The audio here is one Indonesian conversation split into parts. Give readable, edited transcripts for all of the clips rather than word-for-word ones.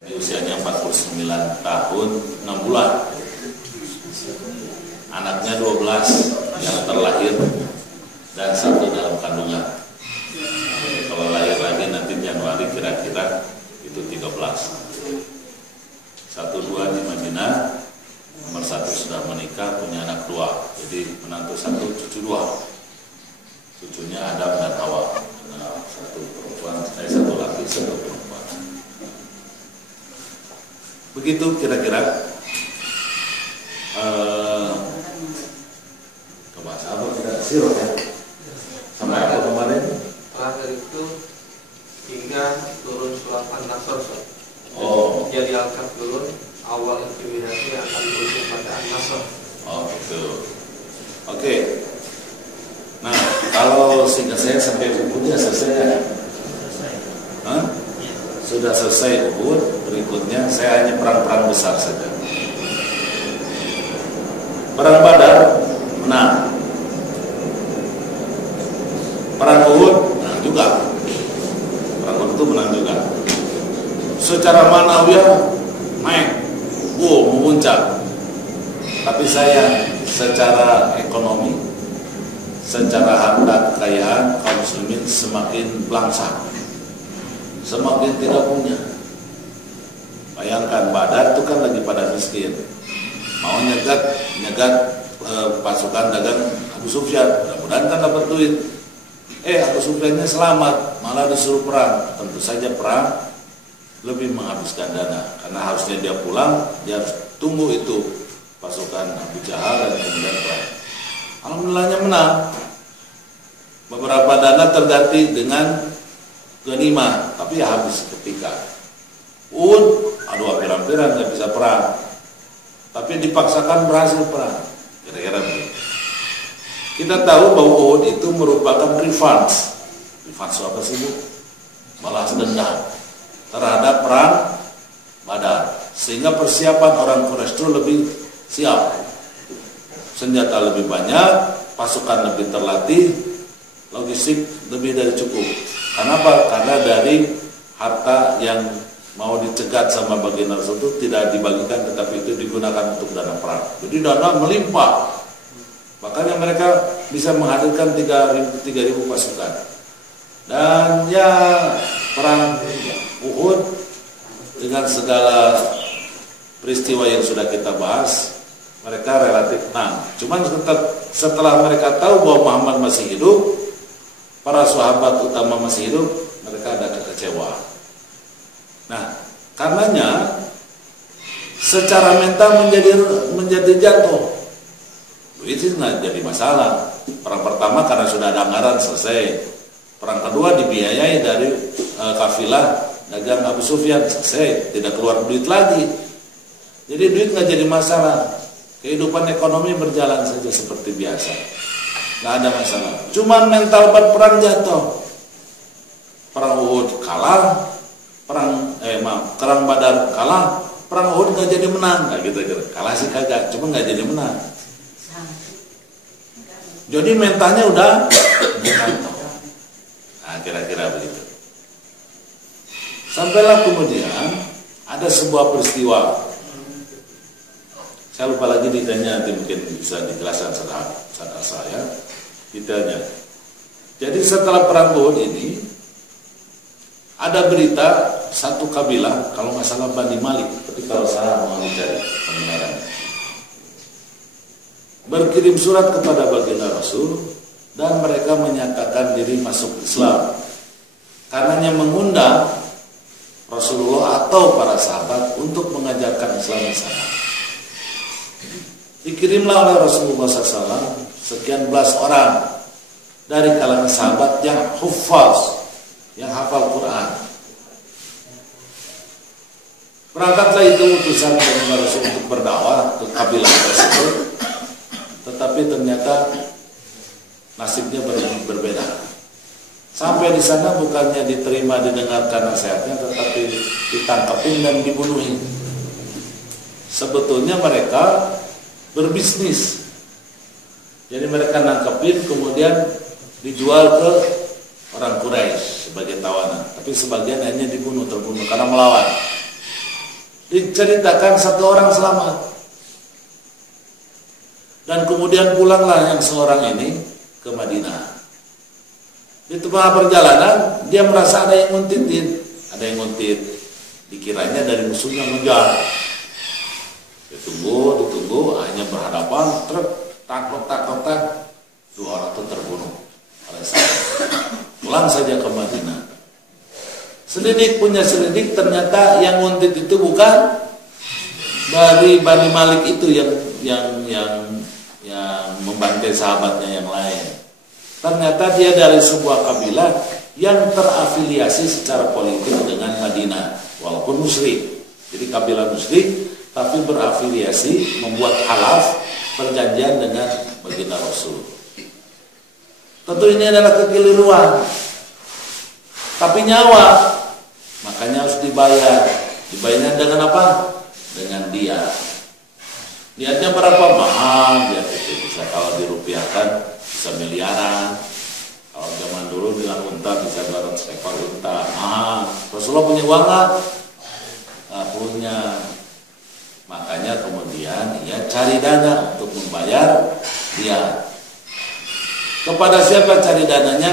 Usianya 49 tahun 6 bulan. Anaknya 12 yang terlahir dan 1 dalam kandungan. Kalau lahir lagi nanti Januari kira-kira itu 13. 1-2 di Madinah, nomor 1 sudah menikah, punya anak 2. Jadi menantu 1, cucu 2. Cucunya Adam dan Hawa. Nah, 1 perempuan, 1 laki, 1 perempuan. Begitu kira-kira. Kebahas apa kita sirot ya? Sampai apa kemarin? Terakhir itu hingga turun surat An-Nasr. Oh. Jadi Al-Kafirun awal intimidasi akan berujung pada An-Nasr. Oh gitu. Oke. Nah, kalau singkat saya sampai Uhudnya selesai ya? Hah? Sudah selesai Uhud, berikutnya saya hanya perang-perang besar saja. Perang Badar menang. Perang Uhud menang juga. Perang Uhud itu menang juga. Secara ma'nawiyah naik, memuncak. Tapi saya secara ekonomi, secara harta kekayaan kaum muslimin semakin belangsak, semakin tidak punya. Bayangkan Badar itu kan lagi pada miskin, mau nyegat pasukan dagang Abu Sufyan, mudah-mudahan kan dapat duit. Abu Sufyannya selamat, malah disuruh perang. Tentu saja perang lebih menghabiskan dana, karena harusnya dia pulang, dia harus tunggu itu pasukan Abu Jahal dan kemudian perang. Alhamdulillahnya menang. Beberapa dana terganti dengan ghanimah, tapi ya habis ketika hampir-hampiran nggak bisa perang, tapi dipaksakan berhasil perang. Kira-kira begitu. Kita tahu bahwa Uhud itu merupakan revenge apa sih Bu? Balas dendam terhadap perang Badar, sehingga persiapan orang Quraisy itu lebih siap, senjata lebih banyak, pasukan lebih terlatih, logistik lebih dari cukup. Kenapa? Karena dari harta yang mau dicegat sama baginda Rasul itu tidak dibagikan, tetapi itu digunakan untuk dana perang. Jadi dana melimpah. Makanya mereka bisa menghadirkan 3.000 pasukan. Dan ya perang Uhud dengan segala peristiwa yang sudah kita bahas, mereka relatif menang. Cuman setelah mereka tahu bahwa Muhammad masih hidup, para sahabat utama masih hidup, mereka ada kekecewaan. Nah, karenanya secara mental menjadi jatuh. Itu nggak jadi masalah. Perang pertama karena sudah ada anggaran selesai. Perang kedua dibiayai dari kafilah dagang Abu Sufyan, selesai, tidak keluar duit lagi. Jadi duit nggak jadi masalah. Kehidupan ekonomi berjalan saja seperti biasa. Nggak ada masalah. Cuman mental berperang jatuh. Perang Uhud kalah, perang Badar kalah, perang Uhud nggak jadi menang, nggak gitu. Kalah sih kagak, cuma nggak jadi menang. Jadi mentalnya udah jatuh. Nah, kira-kira begitu. Sampailah kemudian ada sebuah peristiwa. Saya lupa lagi detailnya, nanti mungkin bisa dijelaskan saat saya detailnya. Jadi setelah perang Uhud ini ada berita satu kabilah, kalau nggak salah Bani Malik, tapi kalau salah mau dicari kebenarannya, berkirim surat kepada baginda Rasul dan mereka menyatakan diri masuk Islam. Karenanya mengundang Rasulullah atau para sahabat untuk mengajarkan Islam di sana. Dikirimlah oleh Rasulullah SAW sekian belas orang dari kalangan sahabat yang huffaz, yang hafal Quran. Berangkatlah itu utusan baginda Rasul untuk berdakwah ke kabilah tersebut, tetapi ternyata nasibnya berbeda. Sampai di sana bukannya diterima, didengarkan nasihatnya, tetapi ditangkapin dan dibunuhin. Sebetulnya mereka berbisnis. Jadi mereka nangkepin kemudian dijual ke orang Quraisy sebagai tawanan, tapi sebagian hanya terbunuh karena melawan. Diceritakan satu orang selamat. Dan kemudian pulanglah yang seorang ini ke Madinah. Di tengah perjalanan dia merasa ada yang nguntitin, ada yang nguntit. Dikiranya dari musuhnya ngejar. Ditunggu, akhirnya berhadapan, truk, tak. Dua orang itu terbunuh oleh sahabat. Pulang saja ke Madinah. Selidik ternyata yang nguntit itu bukan dari Bani Malik itu yang membantai sahabatnya yang lain. Ternyata dia dari sebuah kabilah yang terafiliasi secara politik dengan Madinah, walaupun musyrik. Jadi kabilah musyrik tapi berafiliasi, membuat halaf perjanjian dengan baginda Rasul. Tentu ini adalah kekeliruan. Tapi nyawa, makanya harus dibayar. Dibayarnya dengan apa? Dengan dia. Niatnya berapa? Mahal dia itu. Bisa kalau dirupiahkan bisa miliaran. Kalau zaman dulu dengan unta bisa 200 ekor unta. Mahal. Rasulullah punya uang nggak? Nggak punya. Makanya kemudian ia cari dana untuk membayar dia. Kepada siapa cari dananya?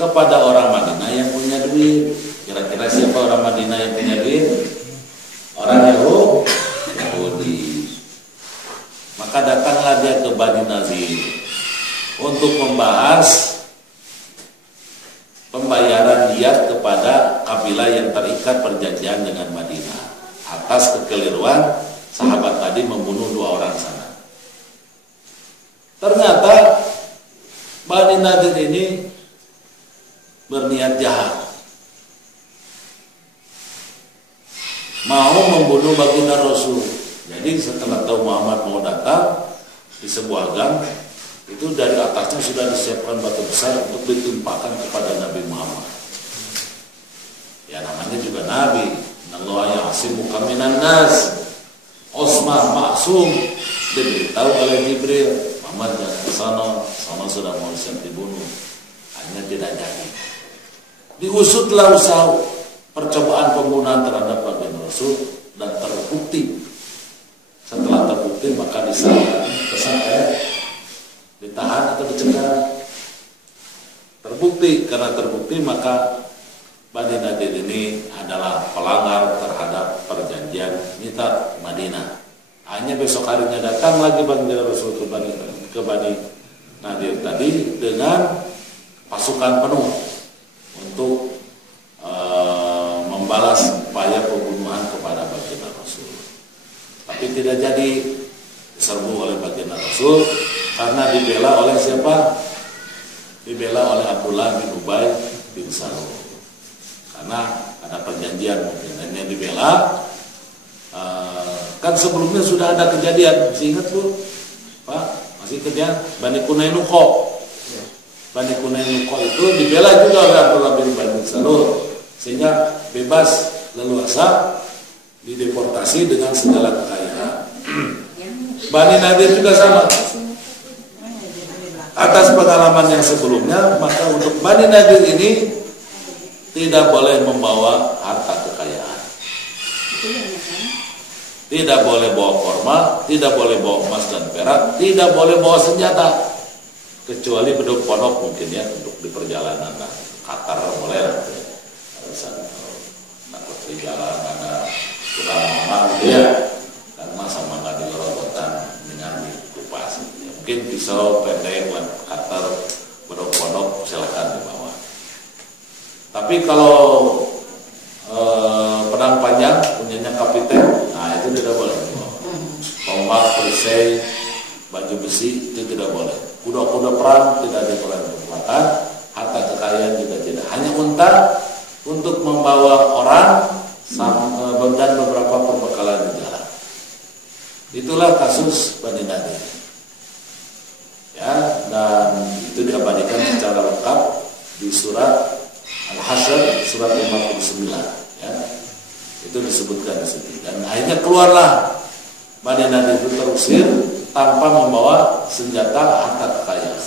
Kepada orang Madinah yang punya duit. Kira-kira siapa orang Madinah yang punya duit? Orang Yahudi. Maka datanglah dia ke Bani Nadir untuk membahas pembayaran diat kepada kabilah yang terikat perjanjian dengan Madinah atas kekeliruan sahabat tadi membunuh dua orang sana. Ternyata Bani Nadir ini berniat jahat, mau membunuh baginda Rasul. Jadi setelah tahu Muhammad mau datang di sebuah gang, itu dari atasnya sudah disiapkan batu besar untuk ditimpakan kepada Nabi Muhammad. Ya namanya juga Nabi. Innallaha ya'simuka minan nas. Osmah maksum diberitahu oleh Jibril, Muhammad jangan ke sana sudah mau siap dibunuh. Hanya tidak jadi. Diusutlah usaha percobaan pembunuhan terhadap baginda Rasul dan terbukti. Setelah terbukti maka tersangka ditahan atau dicegah. Terbukti, karena terbukti maka Bani Nadir ini adalah pelanggar terhadap perjanjian Mitat Madinah. Hanya besok harinya datang lagi baginda Rasul ke Bani Nadir tadi dengan pasukan penuh untuk membalas upaya pembunuhan kepada baginda Rasul. Tapi tidak jadi, diserbu oleh baginda Rasul karena dibela oleh siapa? Dibela oleh Abdullah bin Ubay bin Salul. Karena ada perjanjian mungkin, dan yang dibela kan sebelumnya sudah ada kejadian, masih ingat lu Pak? Masih kejadian Bani Kunainuko. Bani Kunainuko itu dibela juga oleh Abdullah bin Ubay bin Salul, sehingga bebas leluasa dideportasi dengan segala kekayaan. Bani Nadir juga sama. Atas pengalaman yang sebelumnya, maka untuk Bani Nadir ini tidak boleh membawa harta kekayaan, tidak boleh bawa korma, tidak boleh bawa emas dan perak, tidak boleh bawa senjata, kecuali beduk pondok mungkin ya untuk di perjalanan. Nah, Qatar boleh lah, takut di jalan ada tukang mahal gitu ya, kan masa nggak digerogotan dengan dikupas. Ya, mungkin pisau pendek buat Qatar beduk pondok silakan dibawa. Tapi kalau pedang panjang punyanya kapiten, nah itu tidak boleh dibawa. Tombak, perisai, baju besi itu tidak boleh. Kuda-kuda perang tidak diperbolehkan. Harta kekayaan juga tidak. Hanya unta untuk membawa orang dan beberapa perbekalan di jalan. Itulah kasus Bani Nadir. Ya, dan itu diabadikan secara lengkap di surat Al-Hasyr surat 59 ya. Itu disebutkan di sini. Dan akhirnya keluarlah Bani Nadir itu terusir tanpa membawa senjata harta kekayaan.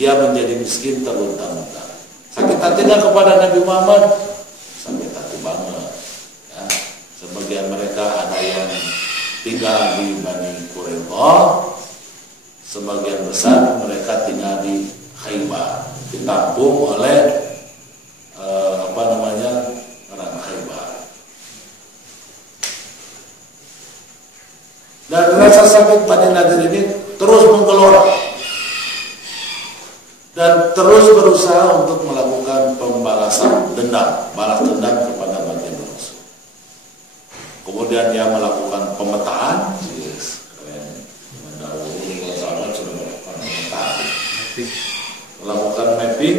Dia menjadi miskin terlunta-lunta. Sakit hatinya kepada Nabi Muhammad, sakit hati banget ya. Sebagian mereka ada tinggal di Bani Quraidah, sebagian besar mereka tinggal di Khaybar, ditampung oleh orang Khaybar. Dan rasa sakit Bani Nadir ini terus menggelora dan terus berusaha untuk melakukan pembalasan dendam, balas dendam kepada Bani Rasul. Kemudian dia melakukan pemetaan, mendahului sahabat sudah melakukan pemetaan, melakukan mapping,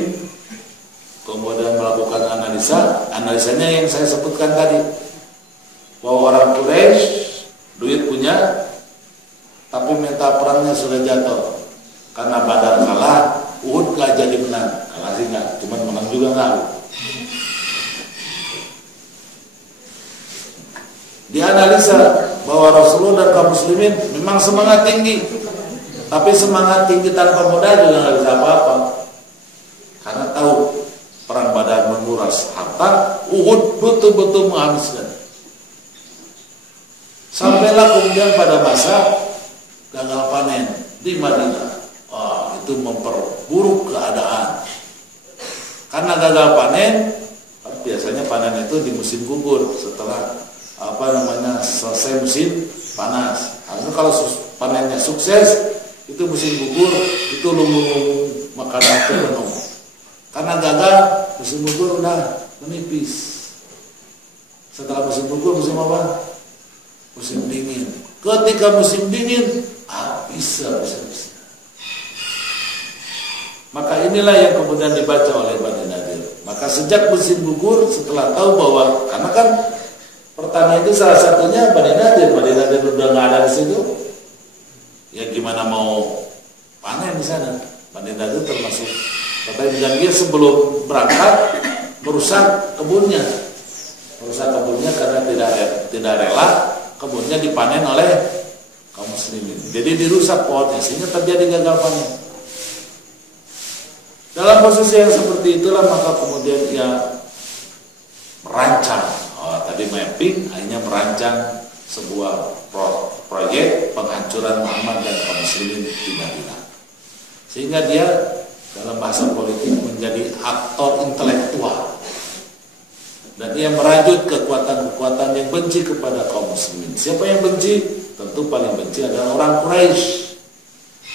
kemudian melakukan analisanya yang saya sebutkan tadi, bahwa orang Quraisy duit punya, tapi minta perangnya sudah jatuh karena Badar kalah, Uhud gak jadi menang, kalah sih nggak, cuma menang juga nggak. Dianalisa bahwa Rasulullah dan kaum muslimin memang semangat tinggi, tapi semangat tinggi tanpa modal juga nggak bisa apa-apa, karena tahu perang Badar menguras harta, Uhud betul-betul menghabiskan. Sampailah kemudian pada masa gagal panen di Madinah. Itu memperburuk keadaan. Karena gagal panen, biasanya panen itu di musim gugur setelah selesai musim panas. Karena kalau panennya sukses, itu musim gugur, itu lumbung makanan itu penuh. Karena gagal, musim gugur udah menipis. Setelah musim gugur, musim apa? Musim dingin. Ketika musim dingin, habis. Maka inilah yang kemudian dibaca oleh Bani Nadir. Maka sejak musim gugur, setelah tahu bahwa, karena kan pertanian itu salah satunya Bani Nadir udah nggak ada di situ, ya gimana mau panen di sana? Bani Nadir termasuk, katanya dia sebelum berangkat merusak kebunnya karena tidak rela kebunnya dipanen oleh kaum muslimin. Jadi dirusak pohonnya sehingga terjadi gagal panen. Dalam posisi yang seperti itulah maka kemudian ia merancang, tadi mapping, akhirnya merancang sebuah proyek penghancuran Muhammad dan kaum muslimin di Madinah. Sehingga dia dalam bahasa politik menjadi aktor intelektual. Dan ia merajut kekuatan-kekuatan yang benci kepada kaum muslimin. Siapa yang benci? Tentu paling benci adalah orang Quraisy.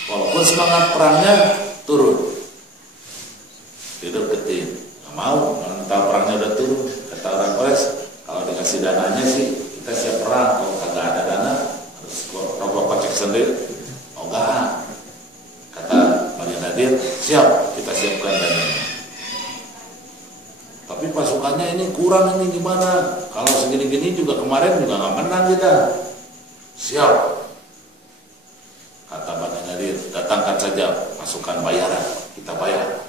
Walaupun semangat perangnya turun, tidur ketin, nggak mau, mentang perangnya udah turun. Kata orang Quraisy, kalau dikasih dananya sih kita siap perang. Kalau kagak ada dana, harus rogoh kocek sendiri. Oh enggak. Kata Bani Nadir, siap, kita siapkan dananya. Tapi pasukannya ini kurang, ini gimana? Kalau segini-gini juga kemarin juga nggak menang kita. Siap. Kata Bani Nadir, datangkan saja pasukan bayaran, kita bayar.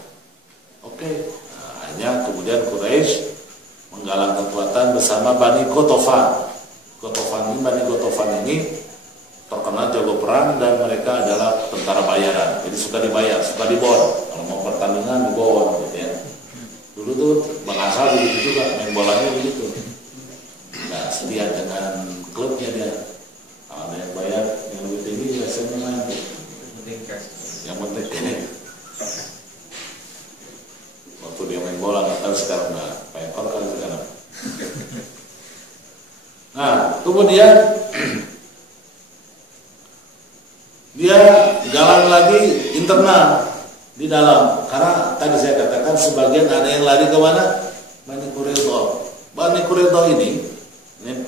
Oke. Nah, hanya kemudian Quraisy menggalang kekuatan bersama Bani Ghatafan. Bani Ghatafan ini terkenal jago perang dan mereka adalah tentara bayaran. Jadi suka dibayar, suka dibon. Kalau mau pertandingan dibon, gitu ya. Dulu tuh Bang Asal begitu juga, main bolanya begitu. Nah, setia dengan klubnya dia. Kalau ada yang bayar yang lebih tinggi, biasanya main. Yang penting ini. Waktu dia main bola, nggak tahu sekarang nggak pekor kali sekarang. Nah, kemudian dia galang lagi internal di dalam, karena tadi saya katakan sebagian ada yang lari ke mana? Bani Quraidah. Bani Quraidah ini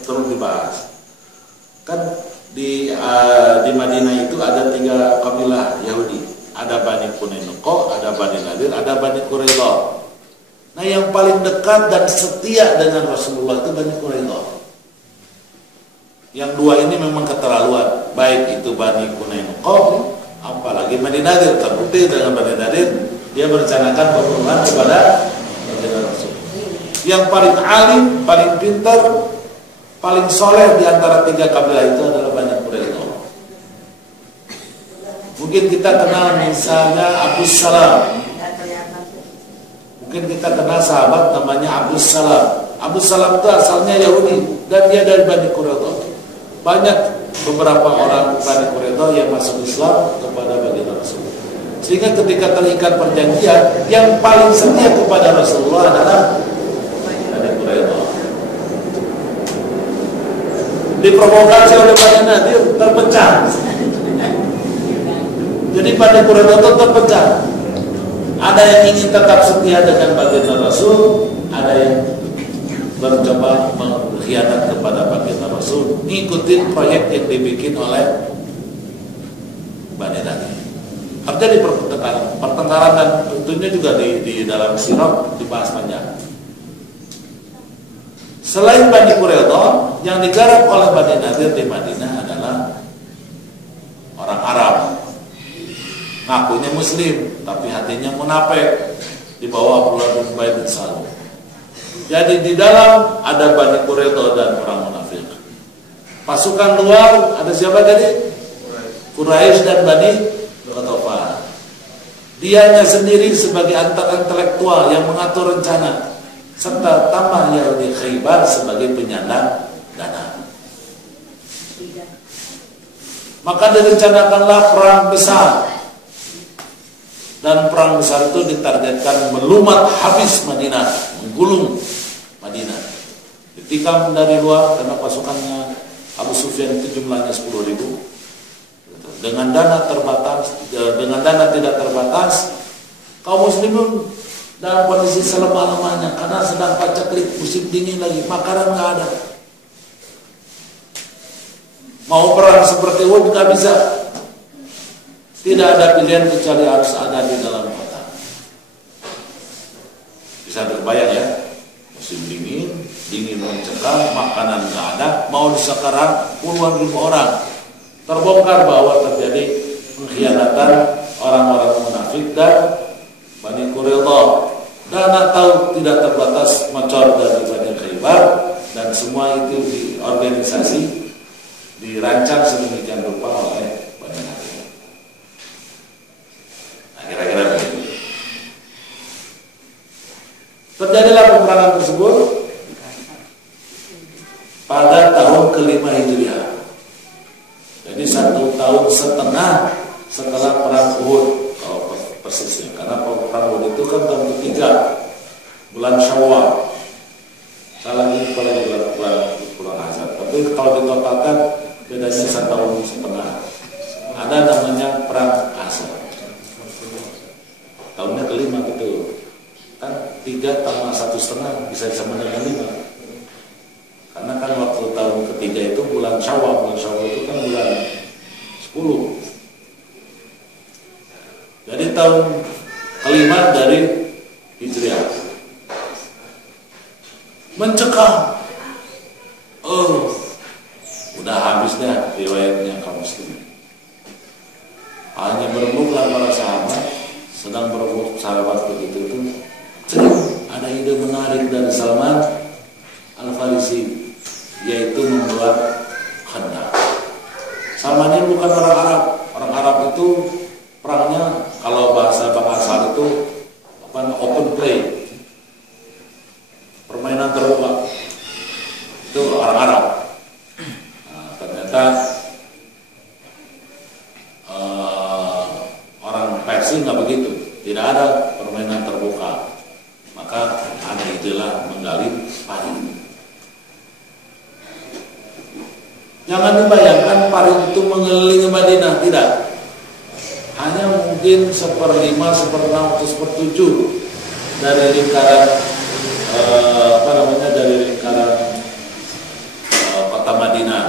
terus dibahas. Kan di Madinah itu ada 3 kabilah Yahudi. Ada Bani Quraidah, ada Bani Nadir, ada Bani Quraidah. Nah, yang paling dekat dan setia dengan Rasulullah itu Bani Quraidah. Yang 2 ini memang keterlaluan, baik itu Bani Quraidah, apalagi Bani Nadir. Terbukti dengan Bani Nadir, dia merencanakan pembunuhan kepada Rasul. Yang paling alim, paling pintar, paling soleh di antara 3 kabilah itu adalah Bani Quraidah. Mungkin kita kenal misalnya Abu Salam. Mungkin kita kenal sahabat namanya Abu Salam. Abu Salam itu asalnya Yahudi dan dia dari Bani Quraidah. banyak beberapa orang Bani Quraidah yang masuk Islam kepada baginda Rasul. Sehingga ketika terikat perjanjian, yang paling setia kepada Rasulullah adalah Bani Quraidah. Diprovokasi oleh Bani Nadir, terpecah. Jadi Bani Quraidah itu terpecah. Ada yang ingin tetap setia dengan baginda Rasul, ada yang mencoba mengkhianat kepada baginda Rasul, ngikutin proyek yang dibikin oleh Bani Nadir. Terjadi pertengkaran dan tentunya juga di dalam sirah dibahas panjang. Selain Bani Quraidah, yang digarap oleh Bani Nadir di Madinah adalah orang Arab. Ngakunya Muslim, tapi hatinya munafik, di bawah Abdullah bin Ubay bin Salul. Jadi di dalam ada Bani Quraidah dan orang munafik. Pasukan luar ada siapa tadi? Quraisy dan Bani Ghatafan. Dianya sendiri sebagai antar intelektual yang mengatur rencana, serta tambah Yahudi Khaybar sebagai penyandang dana. Maka direncanakanlah perang besar. Dan perang besar itu ditargetkan melumat habis Madinah, menggulung Madinah. Ditikam dari luar karena pasukannya Abu Sufyan itu jumlahnya 10.000. Dengan dana terbatas, dengan dana tidak terbatas, kaum muslimin dalam kondisi selemah-lemahnya karena sedang paceklik, musim dingin lagi, makanan nggak ada. Mau perang seperti Uhud nggak bisa. Tidak ada pilihan kecuali harus ada di dalam kota. Bisa terbayang ya, musim dingin mencekam, makanan nggak ada, mau sekarang puluhan ribu orang. Terbongkar bahwa terjadi pengkhianatan orang-orang munafik dan Bani Quraidah. Dana tahu tidak terbatas macor dari Bani Khaybar, dan semua itu diorganisasi, dirancang sedemikian rupa oleh Bani Nadir. Kira-kira begitu. Terjadilah peperangan tersebut pada tahun ke-5 Hijriah. Jadi 1 tahun setengah setelah perang Uhud, kalau persisnya. Karena perang Uhud itu kan tahun ke-3, bulan Syawal. Salah ini pada bulan Azab. Tapi kalau ditotalkan bedanya 1 tahun setengah. Ada namanya perang Azab. Tahunnya ke-5 betul. Kan 3 tambah 1,5 bisa sama dengan 5. Karena kan waktu tahun ke-3 itu bulan Syawal. Bulan Syawal itu kan bulan 10. Jadi tahun ke-5 dari Hijriah. Mencekam. Udah habis dah riwayatnya kaum muslimin. Hanya berembuklah para sahabat. Sedang berebut sahabat begitu itu, ada ide menarik dari Salman Al-Farisi, yaitu membuat khandaq. Salman ini bukan orang Arab. Orang Arab itu perangnya, kalau bahasa Bang Asal itu open play, permainan terbuka. Itu orang Arab. Nah, ternyata orang Persia nggak begitu, tidak ada permainan terbuka. Maka ada itulah menggali pari. Jangan dibayangkan pari itu mengelilingi Madinah, tidak. Hanya mungkin 1/5, 1/6, 1/7 dari lingkaran dari lingkaran kota Madinah.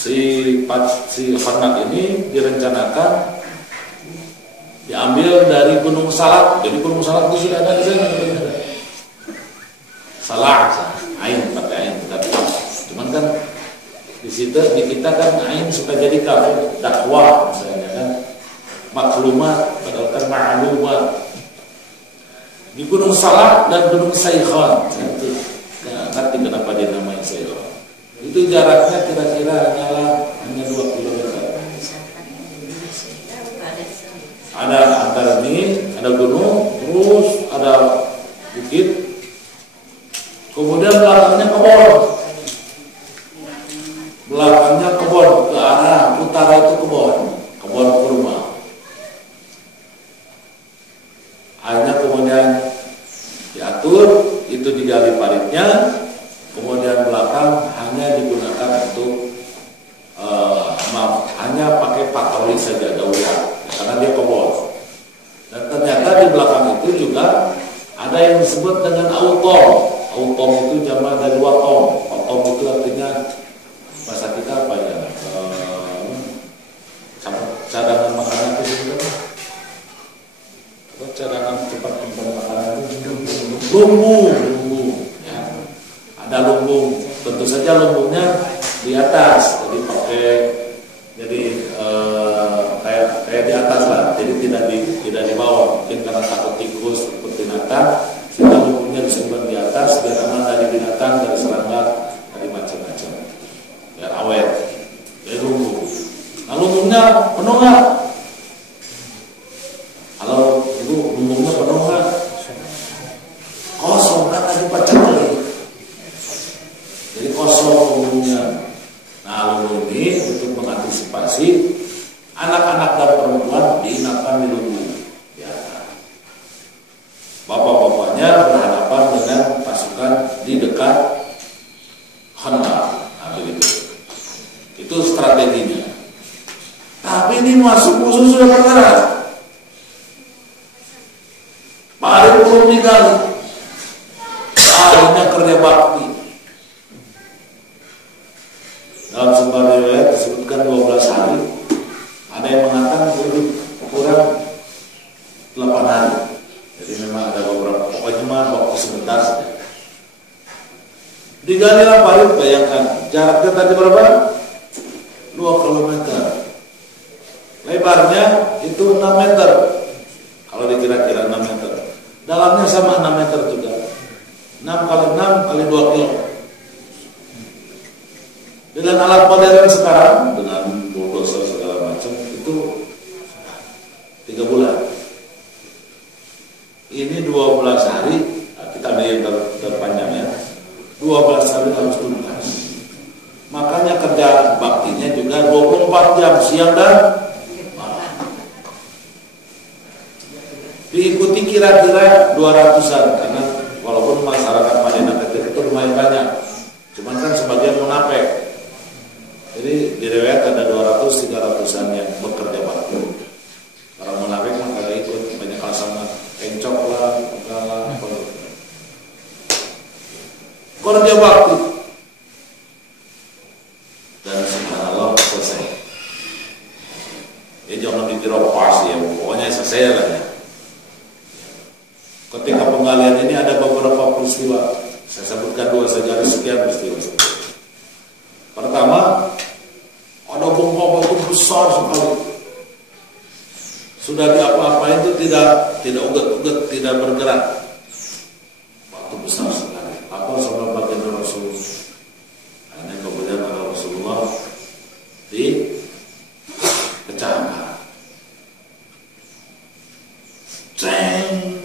Si khandaq ini direncanakan diambil dari Gunung Salak. Jadi Gunung Salak itu sudah ada di sana. Salak, ain pakai ain. Cuman kan di situ di kita kan ain suka jadi kafir, dakwah misalnya kan, maklumat padahal kan ma'lumat. Di Gunung Salak dan Gunung Saykhan itu ngerti kenapa dinamai Saykhan. Itu jaraknya kira-kira hanya 2 km. Ada antara ini, ada gunung, terus ada bukit, kemudian belakangnya kebun. Itu digali paritnya, kemudian belakang hanya digunakan untuk hanya pakai patroli saja daurah, karena dia kobor. Dan ternyata di belakang itu juga ada yang disebut dengan autom. Autom itu jamak dari watom. Watom itu artinya bahasa kita apa ya? Cadangan makanan itu sebenarnya. Cadangan tempat menyimpan makanan itu lumbung. Ya. Ada lumbung. Tentu saja lumbungnya di atas, jadi pakai kayak di atas lah, jadi tidak di bawah. Mungkin karena takut tikus seperti binatang, sehingga lumbungnya disimpan di atas biar aman dari binatang, dari serangga, dari macam-macam, biar awet. Jadi lumbung. Nah, lumbungnya penuh nggak? Kalau itu lumbungnya penuh nggak? Kosong kan lagi pacakli. Jadi kosong lumbungnya. Nah, lumbung ini untuk mengantisipasi anak-anak dan perempuan diinapkan di lumbung. Ya. Bapak-bapaknya berhadapan dengan pasukan di dekat Khandaq. Nah, begitu. Itu strateginya. Tapi ini masuk musuh sudah bergerak. Paling belum digali. Akhirnya kerja bakti. Dalam sebuah riwayat disebutkan 12 hari. Ada yang mengatakan kurang 8 hari. Jadi memang ada beberapa, pokoknya mah waktu sebentar saja. Digalilah parit, bayangkan jaraknya tadi berapa? 2 kilometer. Lebarnya itu 6 meter. Kalau dikira-kira 6 meter. Dalamnya sama 6 meter juga. 6 kali 6 kali 2 kilo. Dengan alat modern sekarang, dengan bulldozer segala macam, itu 3 bulan. Ini 12 hari, kita ambil yang terpanjangnya, 12 hari harus tuntas. Makanya kerja baktinya juga 24 jam, siang dan malam. Diikuti kira-kira 200-an, karena walaupun masyarakat Madinah itu lumayan banyak, cuman kan sebagian munafik. Jadi di riwayat ada 200-300-an yang bekerja bakti. Orang munafik mah kagak ikut, banyak alasan encok lah, segala apa. Kerja bakti. Dan subhanallah selesai. Ya jangan dikira pas ya, pokoknya selesai lah ya. Ketika penggalian ini ada beberapa peristiwa. Saya sebutkan 2 saja, ada sekian peristiwa. Pertama, ada bom itu besar sekali. Sudah diapa-apain itu tidak uget-uget, tidak bergerak. Waktu besar sekali. Apa sama bagian Rasulullah? Hanya kemudian Rasulullah dipecahkan. Ceng,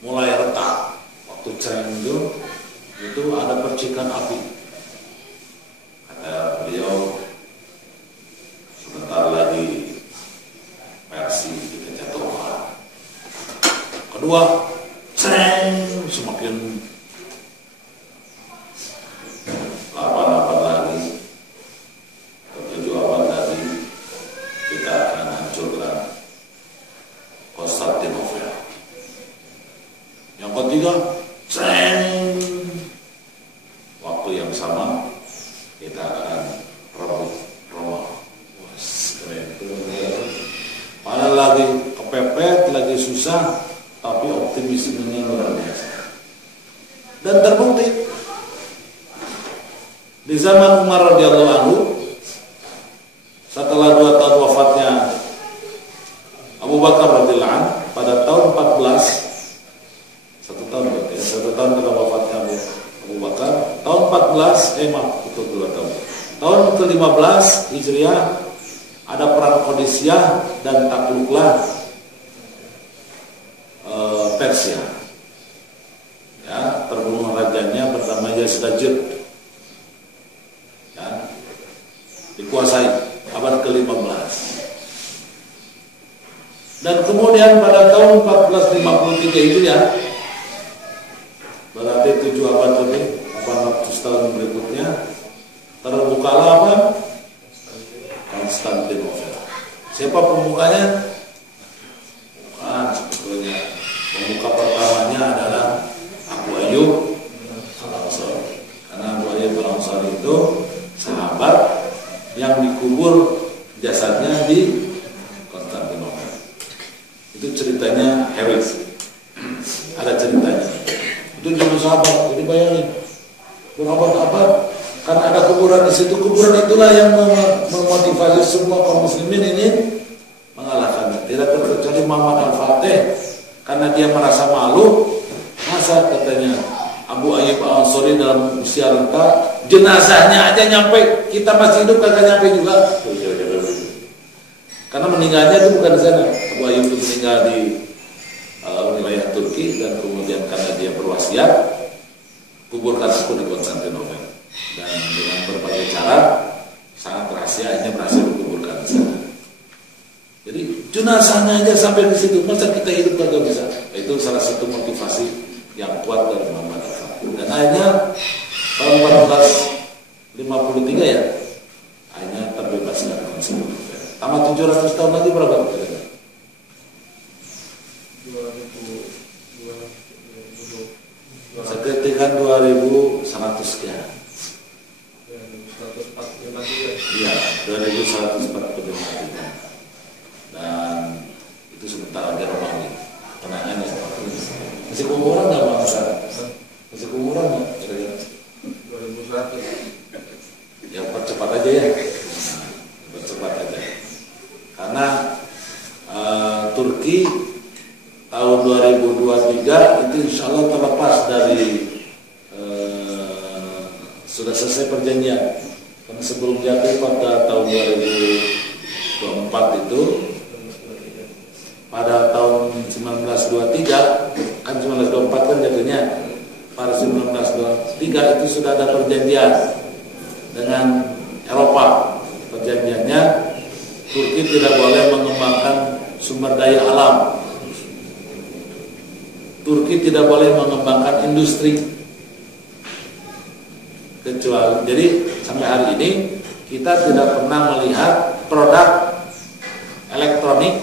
mulai retak. Waktu ceng itu ada percikan api. Kata beliau, sebentar lagi Persia dijatuhkan. Kedua, semakin lapan lagi. Ketujuh abad lagi kita akan hancurkan Konstantinopel. Yang ketiga, waktu yang sama kita akan rebut Roma. Mana lagi kepepet, lagi susah, tapi optimismenya luar biasa. Dan terbukti di zaman Umar radhiyallahu anhu, setelah 2 tahun wafatnya Abu Bakar radhiyallahu anhu, pada tahun 14, 1 tahun berarti, 1 tahun setelah wafatnya Abu Bakar, tahun 14, itu 2 tahun. Tahun ke-15 Hijriah ada perang Qadisiyah dan takluklah Persia. Ya, terbunuh rajanya bernama Yazdajir. Ya, dikuasai abad ke-15. Dan kemudian pada tahun 1453 Hijriah berarti 7 abad lebih, 800 tahun berikutnya terbukalah apa? Konstantinopel. Siapa pembukanya? Bukan, sebetulnya pembuka pertamanya adalah Abu Ayyub Al-Ansari. Karena Abu Ayyub Al-Ansari itu sahabat yang dikubur jasadnya di Konstantinopel. Itu ceritanya herois. Ada ceritanya. Itu zaman sahabat. Jadi bayangin berabad-abad karena ada kuburan di situ. Kuburan itulah yang memotivasi semua kaum muslimin ini mengalahkannya. Tidak terkecuali Muhammad Al-Fatih, karena dia merasa malu. Masa katanya Abu Ayyub Al-Ansari dalam usia renta, jenazahnya aja nyampe, kita masih hidup kagak nyampe juga. Karena meninggalnya itu bukan di sana. Abu Ayyub itu meninggal di wilayah Turki, dan kemudian karena dia berwasiat, kuburkan aku di Konstantinopel. Dan dengan berbagai cara sangat rahasia, akhirnya berhasil dikuburkan di sana. Jadi jenazahnya aja sampai di situ, masa kita hidup kagak bisa? Itu salah satu motivasi yang kuat dari Muhammad Al-Fatih. Dan akhirnya tahun 1453 ya, akhirnya terbebas dari Konstantinopel. Tamat 700 tahun lagi berapa kira-kira? 2000 sekitar 2100 sekian. Iya, 2145. Dan itu sebentar lagi Romawi. Kenangannya masih kumuran nggak Bang sekarang? Masih kumuran nggak? Kira-kira 2100. Ya percepat aja ya. Percepat aja. Karena Turki tahun 2023 itu insya Allah terlepas dari sudah selesai perjanjian. Karena sebelum jatuh pada tahun 2024 itu, pada tahun 1923 kan 1924 kan jatuhnya, pada 1923 itu sudah ada perjanjian dengan Eropa. Perjanjiannya Turki tidak boleh mengembangkan sumber daya alam, Turki tidak boleh mengembangkan industri, kecuali, jadi sampai hari ini kita tidak pernah melihat produk elektronik,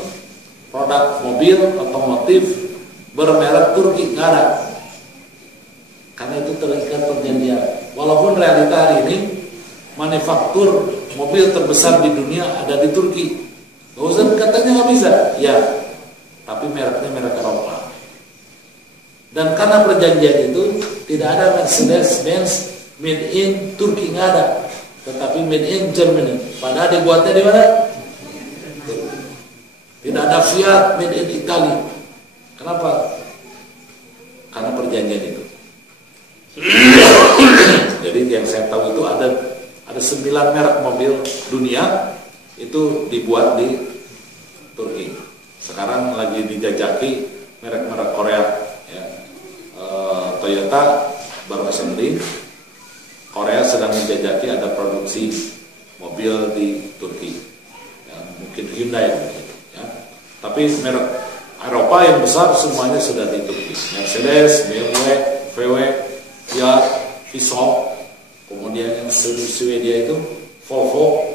produk mobil, otomotif bermerek Turki, nggak ada. Karena itu terikat perjanjian. Walaupun realita hari ini manufaktur mobil terbesar di dunia ada di Turki. Gak usah katanya nggak bisa, ya. Tapi mereknya merek Eropa. Dan karena perjanjian itu tidak ada Mercedes-Benz made in Turki, nggak ada. Tetapi made in Germany. Padahal dibuatnya di mana? Tidak ada Fiat made in Italy. Kenapa? Karena perjanjian itu. Jadi yang saya tahu itu ada 9 merek mobil dunia itu dibuat di Turki. Sekarang lagi dijajaki merek-merek Korea, ya. Toyota baru assembly. Korea sedang menjajaki ada produksi mobil di Turki, ya, mungkin Hyundai, ya. Tapi merek Eropa yang besar semuanya sudah di Turki. Mercedes, BMW, VW, Fiat, Peugeot, kemudian yang Swedia itu Volvo,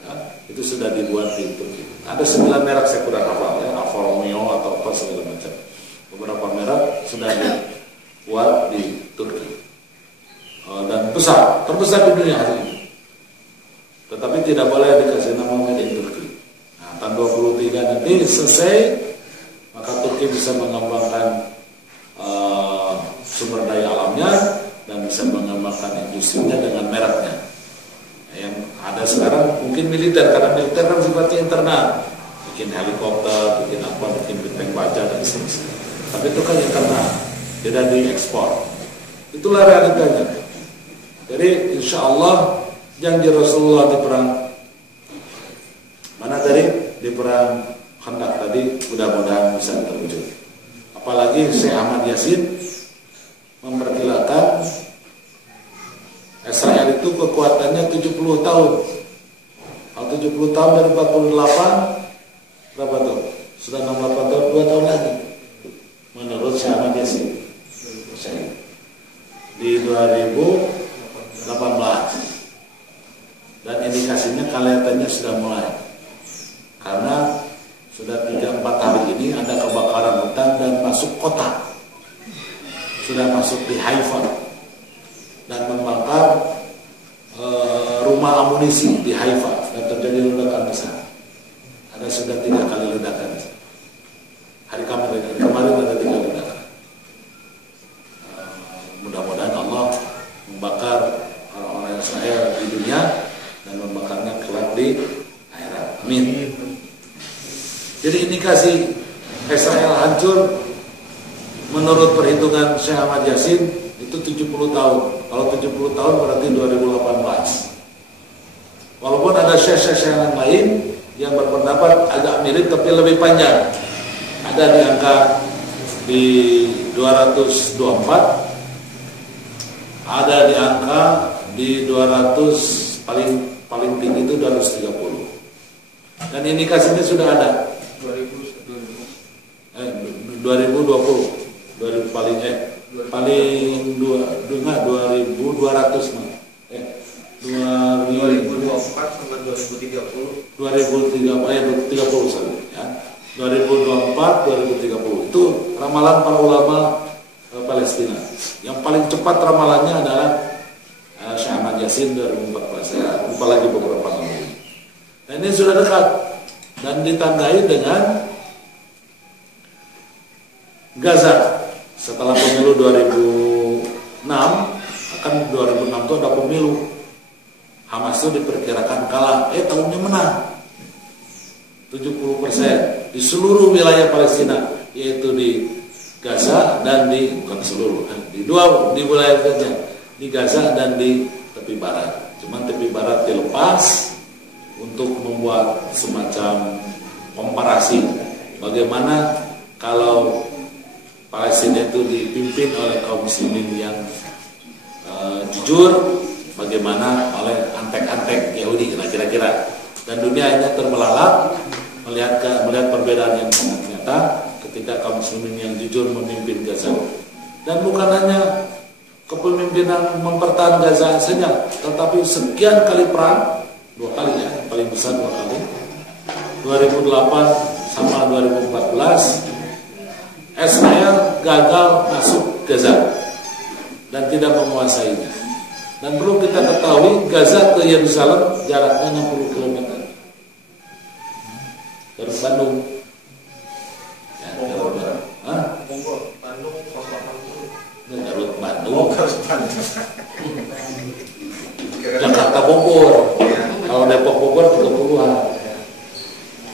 ya, itu sudah dibuat di Turki. Ada 9 merek saya kurang hafal, ya, Alfa Romeo atau apa segala macam. Beberapa merek sudah dibuat di Turki. Dan terbesar di dunia hari ini. Tetapi tidak boleh dikasih nama made in Turki. Nah, tahun 2023 nanti selesai, maka Turki bisa mengembangkan sumber daya alamnya dan bisa mengembangkan industrinya dengan mereknya. Yang ada sekarang mungkin militer, karena militer kan sifatnya internal, bikin helikopter, bikin apa, bikin tank baja dan sebagainya. Tapi itu kan internal, tidak diekspor. Itulah realitanya. Jadi insya Allah janji Rasulullah di perang mana tadi, di perang Khandaq tadi, mudah-mudahan bisa terwujud. Apalagi Syekh Ahmad Yasin memperkirakan Israel itu kekuatannya 70 tahun. Kalau 70 tahun dari 48 berapa tuh? Sudah 68 tahun, 2 tahun lagi. Menurut Syekh Ahmad Yasin. di 2018. Dan indikasinya kelihatannya sudah mulai. Karena sudah 3-4 hari ini ada kebakaran hutan dan masuk kota. Sudah masuk di Haifa dan membakar rumah amunisi di Haifa dan terjadi ledakan besar. Ada sudah 3 kali ledakan. Hari kemarin ada 3 ledakan. Mudah-mudahan Allah membakar orang-orang Israel di dunia dan membakarnya kelak di akhirat. Amin. Jadi indikasi Israel hancur menurut perhitungan Syekh Ahmad Yasin itu 70 tahun. Kalau 70 tahun berarti 2018. Walaupun ada syekh-syekh yang lain yang berpendapat agak mirip tapi lebih panjang. Ada di angka di 224, ada di angka di 200, paling tinggi itu 230. Dan indikasinya sudah ada. 2020 paling 2200 mah. 2024 sama 2030. 2030 saja ya. 2024 2030 itu ramalan para ulama Palestina. Yang paling cepat ramalannya adalah Syekh Ahmad Yasin 2014 ya, lupa lagi beberapa nama. Dan ini sudah dekat dan ditandai dengan Gaza. Setelah pemilu 2006, akan 2006 itu ada pemilu. Hamas itu diperkirakan kalah, tahunnya menang 70% di seluruh wilayah Palestina, yaitu di Gaza dan bukan seluruh, di wilayah Gaza, di Gaza dan di tepi barat. Cuman tepi barat dilepas untuk membuat semacam komparasi bagaimana kalau Palestina itu dipimpin oleh kaum muslimin yang jujur, bagaimana oleh antek-antek Yahudi kira-kira. Dan dunia hanya terbelalak melihat perbedaan yang sangat nyata ketika kaum muslimin yang jujur memimpin Gaza. Dan bukan hanya kepemimpinan mempertahankan Gaza saja, tetapi sekian kali perang, 2 kali ya, paling besar 2 kali, 2008 sama 2014, Israel gagal masuk Gaza dan tidak menguasainya. Dan perlu kita ketahui, Gaza ke Yerusalem jaraknya 60 km dari Bandung. Ya, Garut Bandung. Jakarta Bogor. Kalau Depok Bogor 30-an.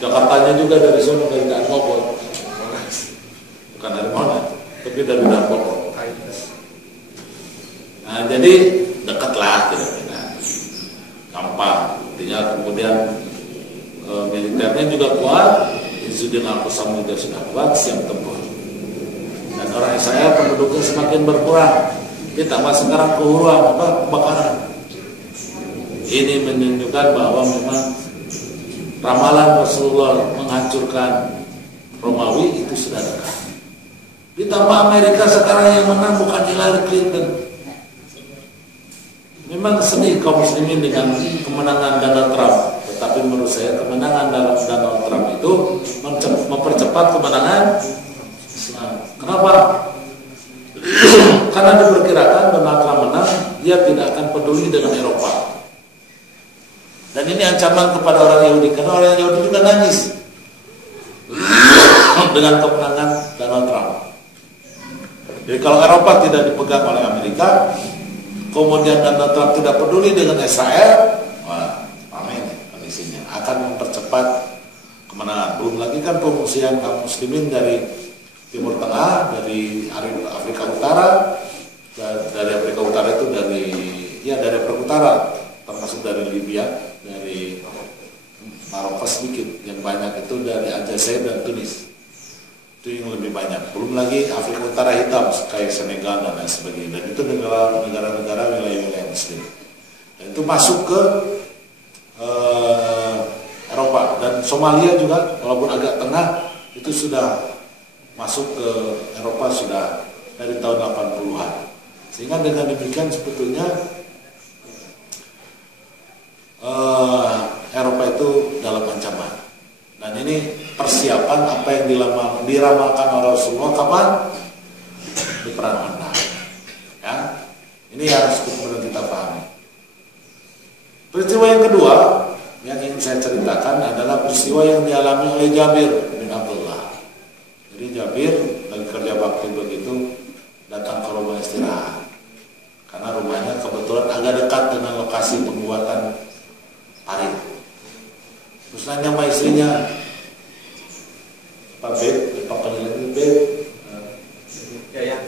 Jakartanya juga dari sana dari Bogor. Bukan dari mana, tapi dari Bogor. Nah, jadi dekatlah kira-kira, gampang. Artinya kemudian militernya juga kuat, Izzuddin Al-Qassam juga sudah kuat, siap tempur. Dan orang Israel penduduknya semakin berkurang, ditambah sekarang kebakaran. Ini menunjukkan bahwa memang ramalan Rasulullah menghancurkan Romawi itu sudah dekat. Ditambah Amerika sekarang yang menang bukan Hillary Clinton. Memang sedih kaum muslimin dengan kemenangan Donald Trump, tetapi menurut saya kemenangan Donald Trump itu mempercepat kemenangan Islam. Kenapa? Karena diperkirakan Donald Trump menang, dia tidak akan peduli dengan Eropa. Dan ini ancaman kepada orang Yahudi, karena orang Yahudi juga nangis dengan kemenangan Donald Trump. Jadi kalau Eropa tidak dipegang oleh Amerika, kemudian Donald Trump tidak peduli dengan Israel, wah, amin kondisinya akan mempercepat kemenangan. Belum lagi kan pengungsian kaum muslimin dari Timur Tengah, dari Afrika Utara, dari Afrika Utara itu dari Afrika Utara, termasuk dari Libya, dari Maroko sedikit, yang banyak itu dari Aljazair dan Tunis. Itu yang lebih banyak. Belum lagi Afrika Utara hitam kayak Senegal dan lain sebagainya. Dan itu negara-negara wilayah-wilayah Muslim. Dan itu masuk ke Eropa. Dan Somalia juga walaupun agak tengah itu sudah masuk ke Eropa sudah dari tahun 80-an. Sehingga dengan demikian sebetulnya Eropa itu dalam ancaman. Dan ini persiapan apa yang diramalkan oleh Rasulullah kapan? Di perang Khandaq. Ya, ini harus kemudian kita pahami. Peristiwa yang kedua yang ingin saya ceritakan adalah peristiwa yang dialami oleh Jabir bin Abdullah. Jadi Jabir lagi kerja bakti begitu datang ke rumah istirahat. Karena rumahnya kebetulan agak dekat dengan lokasi pembuatan parit. Terus nanya sama istrinya, Pak Beb, Pak Penilai Beb, ya,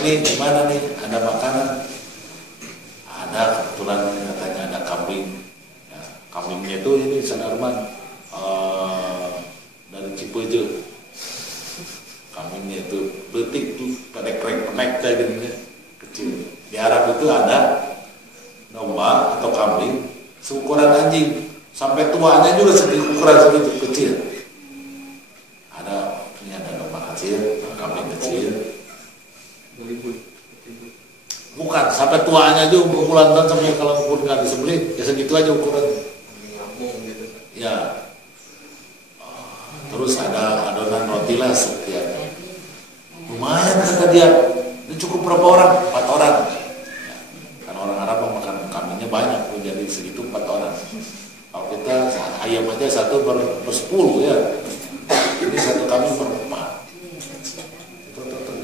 ini gimana nih? Ada makanan? Ada, kebetulan katanya ada kambing. Ya, kambingnya itu ini Sanarman dari Cipeje. Kambingnya itu betik tuh, penek dagingnya kecil. Di Arab itu ada domba atau kambing seukuran anjing, sampai tuanya juga ukuran segitu kecil. Ini ada domba kecil, kambing kecil. Bukan, sampai tuanya aja ukuran dan sampai kalau ukur nggak disembelih, ya segitu aja ukuran. Ya. Terus ada adonan roti lah setiap. Lumayan kata dia. Ini cukup berapa orang? 4 orang. Ya, kan orang Arab makan kambingnya banyak, jadi segitu 4 orang. Kalau kita ayam aja satu ber-10 ya. Ini satu kambing ber-4.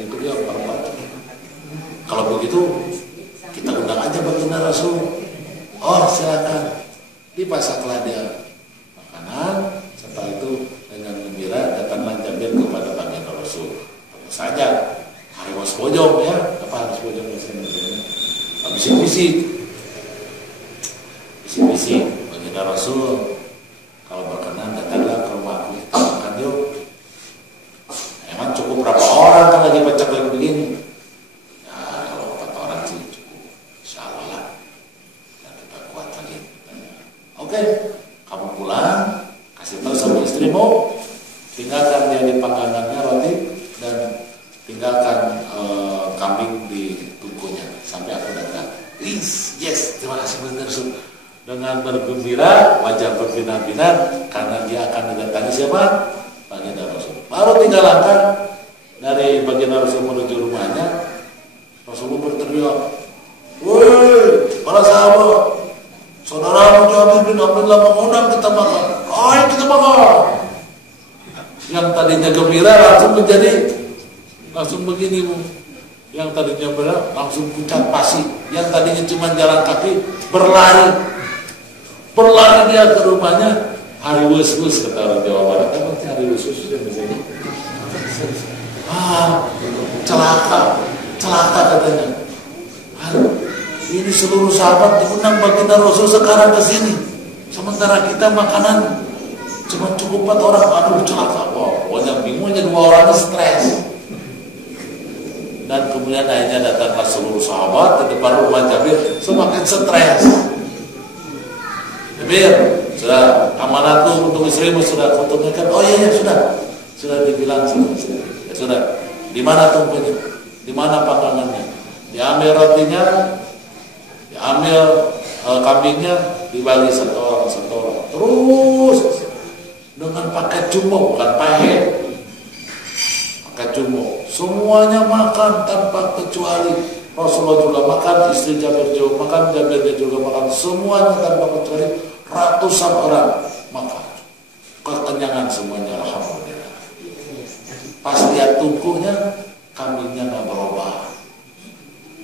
Itu dia ber-4. Kalau begitu kita undang aja baginda Rasul. Oh silakan. Dipasaklah dia makanan. Setelah itu dengan gembira datanglah Jabir kepada baginda Rasul. Tentu saja harus bojong ya. Apa harus bojong bahasa Indonesia? Bisik-bisik baginda Rasul. Kalau berkenan datanglah ke rumahku. Kita makan yuk. Emang cukup berapa orang kan lagi pecah lagi begini? Oke, kamu pulang, kasih tahu sama istrimu, tinggalkan dia di panggangannya roti dan tinggalkan kambing di tungkunya sampai aku datang. Yes, terima kasih benar. Dengan bergembira, wajah berbinar-binar karena dia akan didatangi siapa? Baginda Rasul. Baru 3 langkah dari baginda Rasul menuju rumahnya, Rasulullah berteriak, "Woi, para sahabat! Saudara Jabir bin Abdullah mengundang kita makan. Ayo kita makan." Yang tadinya gembira langsung begini Bu. Yang tadinya gembira langsung pucat pasi. Yang tadinya cuma jalan kaki berlari dia ke rumahnya. Hari wus-wus kata orang Jawa Barat. Apa sih hari wus-wus itu misalnya? Celaka katanya. Ini seluruh sahabat diundang baginda Rasul sekarang ke sini. Sementara kita makanan cuma cukup 4 orang. Aduh celaka. Wah, pokoknya bingungnya 2 orang stres. Dan kemudian akhirnya datanglah seluruh sahabat di depan rumah Jabir semakin stres. Jabir, sudah amanat lu untuk istrimu sudah kau tunaikan. Oh iya sudah dibilang sudah. Ya sudah. Di mana tungkunya? Di mana panggangannya? Diambil rotinya. Ambil kambingnya dibagi satu orang. Terus dengan pakai jumbo, bukan pahe, pakai jumbo. Semuanya makan tanpa kecuali. Rasulullah juga makan, istri Jabir juga makan, Jabirnya juga makan. Semuanya tanpa kecuali, ratusan orang makan. Kekenyangan semuanya, alhamdulillah. Pas lihat tungkunya, kambingnya nggak berubah.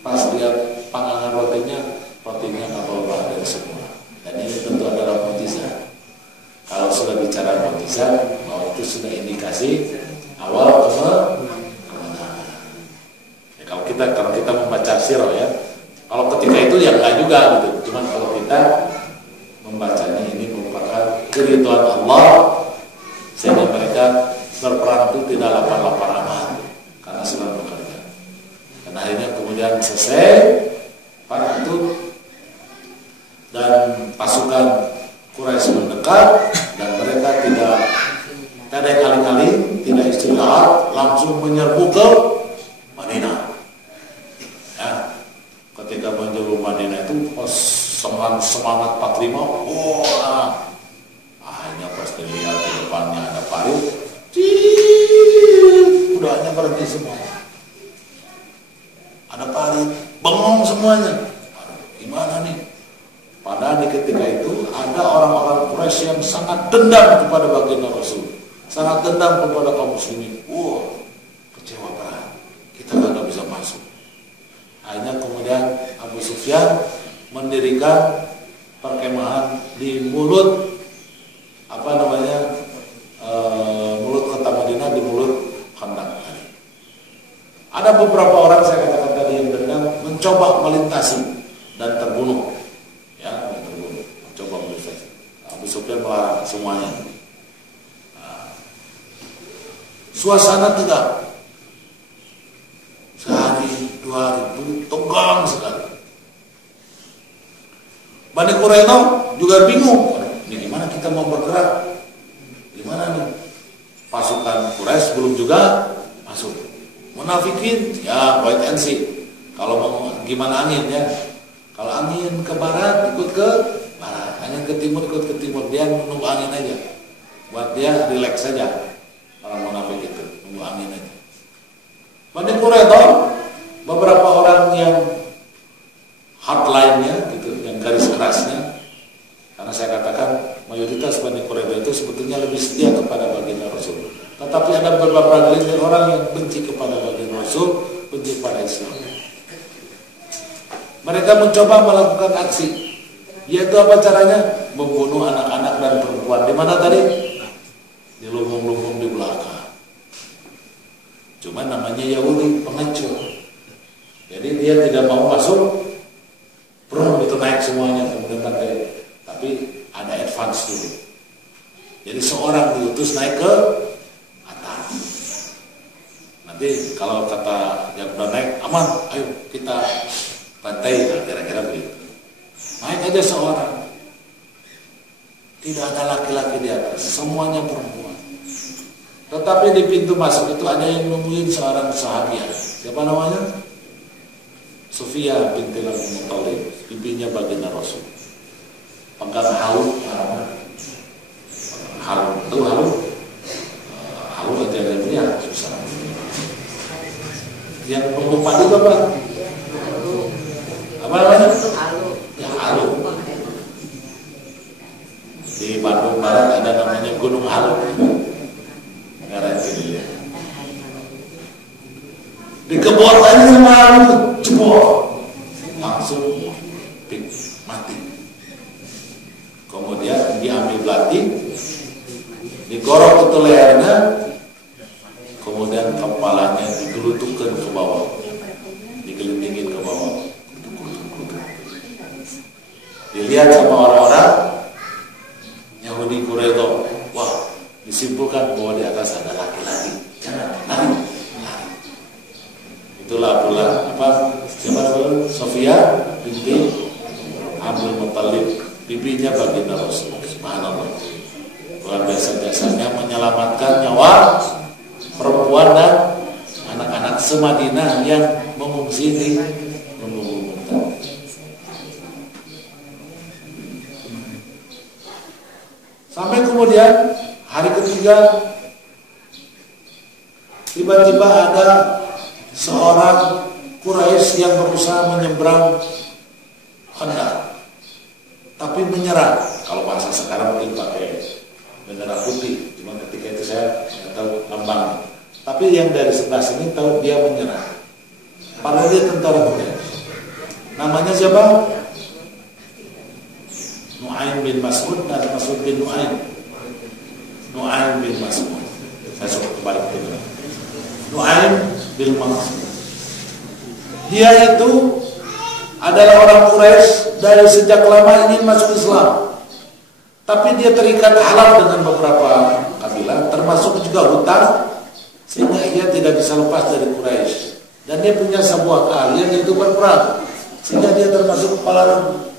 Pas lihat panggangan rotinya nggak berubah dari semua. Dan ini tentu adalah mukjizat. Kalau sudah bicara mukjizat, bahwa itu sudah indikasi awal kemenangan. Ya, kalau kita membaca sirah ya, kalau ketika itu ya enggak juga gitu. Cuman kalau kita membacanya ini merupakan keridhaan Allah, sehingga mereka berperang itu tidak lapar-lapar amat karena sedang bekerja. Dan akhirnya kemudian selesai perang itu dan pasukan Quraisy mendekat dan mereka tidak ada yang alih-alih, tidak istirahat, langsung menyerbu ke Madinah. dengan semangat 45, wah, akhirnya pas dilihat di depannya ada parit, kudanya berhenti semua. Ada parit, bengong semuanya. Aduh, gimana nih? Padahal di ketika itu ada orang-orang Quraisy yang sangat dendam kepada baginda Rasul, sangat dendam kepada kaum muslimin. Wah, kecewa berat. Kita nggak bisa masuk. Akhirnya kemudian Abu Sufyan mendirikan perkemahan di mulut mulut kota Madinah, di mulut Khandaq. Ada beberapa orang saya katakan tadi yang dendam mencoba melintasi dan terbunuh. Ya, terbunuh, mencoba melintasi. Abu Sufyan melarang semuanya. Suasana tegang. Sehari, 2 hari, tegang sekali. Bani Quraidah juga bingung. Ini gimana kita mau bergerak? Gimana nih? Pasukan Quraisy belum juga masuk. Munafikin, ya wait and see. Kalau mau gimana angin ya? Kalau angin ke barat ikut ke barat, angin ke timur ikut ke timur. Dia menunggu angin aja. Buat dia relax saja. Orang munafik itu nunggu angin aja. Bani Quraidah, beberapa orang yang hardline-nya gitu, yang garis kerasnya, karena saya katakan mayoritas Bani Quraidah itu sebetulnya lebih setia kepada baginda Rasul. Tetapi ada beberapa gelintir orang yang benci kepada baginda Rasul, benci kepada Islam. Mereka mencoba melakukan aksi, yaitu apa caranya? Membunuh anak-anak dan perempuan. Di mana tadi? Di lumbung-lumbung di belakang. Cuma namanya Yahudi, pengecut. Jadi dia tidak mau masuk, itu naik semuanya kemudian pakai. Tapi ada advance dulu. Jadi seorang diutus naik ke atas. Nanti kalau kata yang udah naik aman, ayo kita bantai, nah, kira-kira begitu. Naik aja seorang. Tidak ada laki-laki di atas, semuanya perempuan. Tetapi di pintu masuk itu ada yang nungguin seorang sahabiah. Siapa namanya? Sofia binti Al-Muttalib, bibinya baginda Rasul. Pegang halu, itu halu itu yang punya susah. Yang nunggu padi itu apa? Apa namanya? Ya halu. Di Bandung Barat ada namanya Gunung Halu. Negara itu dia. Dikebor aja sama halu, jebol, langsung mati. Kemudian diambil belati, digorok itu lehernya, kemudian kepalanya digelutukkan ke bawah, digelindingin ke bawah. Dilihat sama orang-orang Yahudi Quraidah, wah, disimpulkan bahwa di atas ada laki-laki. Jangan lari. Itulah pula siapa namanya? Sofia binti Abdul Muttalib, bibinya baginda Rasul. Subhanallah. Luar biasa jasanya menyelamatkan nyawa perempuan dan anak-anak se-Madinah yang mengungsi di lumbung-lumbung tadi. Sampai kemudian hari ketiga tiba-tiba ada seorang Quraisy yang berusaha menyeberang Khandaq, tapi menyerah. Kalau bahasa sekarang mungkin pakai bendera putih, cuma ketika itu saya nggak tahu lambang. Tapi yang dari sebelah sini tahu dia menyerah. Padahal dia tentara Quraisy. Namanya siapa? Nu'aim bin Mas'ud dan Mas'ud bin Nu'aim. Nu'aim bin Mas'ud. Saya suruh kembali ke itu. Nu'aim bin Mas'ud. Dia itu adalah orang Quraisy dari sejak lama ingin masuk Islam. Tapi dia terikat halal dengan beberapa kabilah, termasuk juga hutang, sehingga dia tidak bisa lepas dari Quraisy. Dan dia punya sebuah keahlian yaitu berperang, sehingga dia termasuk kepala regu.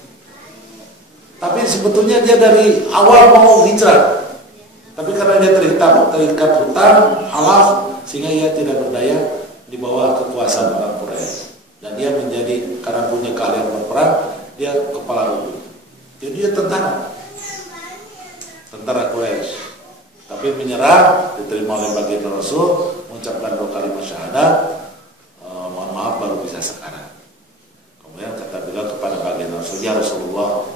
Tapi sebetulnya dia dari awal mau hijrah, tapi karena dia terikat hutang halal, sehingga dia tidak berdaya di bawah kekuasaan orang Quraisy. Dan dia menjadi, karena punya keahlian berperang, dia kepala regu. Jadi dia tentara Quraisy. Tapi menyerah, diterima oleh baginda Rasul, mengucapkan 2 kalimat syahadat. Mohon maaf baru bisa sekarang. Kemudian kata beliau kepada baginda Rasul, ya Rasulullah,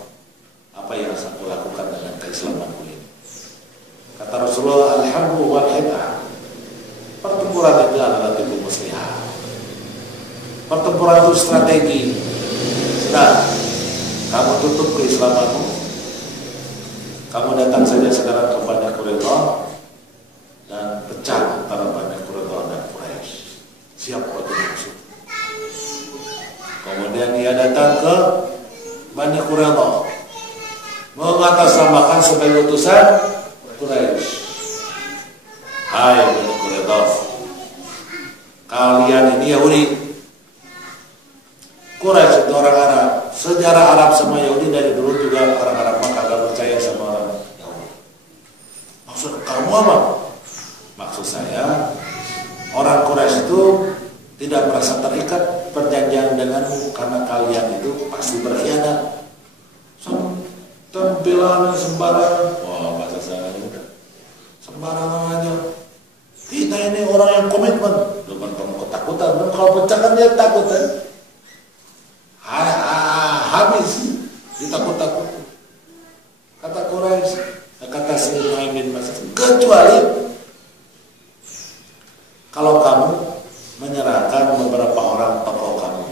apa yang harus aku lakukan dengan keislamanku ini? Kata Rasulullah, alhamdulillah wal hid'ah. Pertempuran itu adalah tipu muslihat. Pertempuran itu strategi. Sudah, kamu tutup keislamanmu. Kamu datang saja sekarang ke Bani Quraidah dan pecah antara Bani Quraidah dan Quraisy. Siap buat musuh. Kemudian dia datang ke Bani Quraidah, mengatasnamakan sebagai utusan Quraisy. Hai Bani Quraidah, kalian ini Yahudi. Quraisy itu orang Arab. Sejarah Arab sama Yahudi dari dulu juga orang Arab mah kagak percaya sama orang Yahudi. Maksud kamu apa? Maksud saya, orang Quraisy itu tidak merasa terikat perjanjian denganmu karena kalian itu pasti berkhianat. Tampilannya sembarangan. Wah, bahasa saya udah sembarangan aja. Kita ini orang yang komitmen, bukan penuh ketakutan. Dan kalau pecah kan dia takut kan? Habis ditakut-takut. Kata Quraisy, kata Sayyidina bin Mas'ud, kecuali kalau kamu menyerahkan beberapa orang tokoh kamu,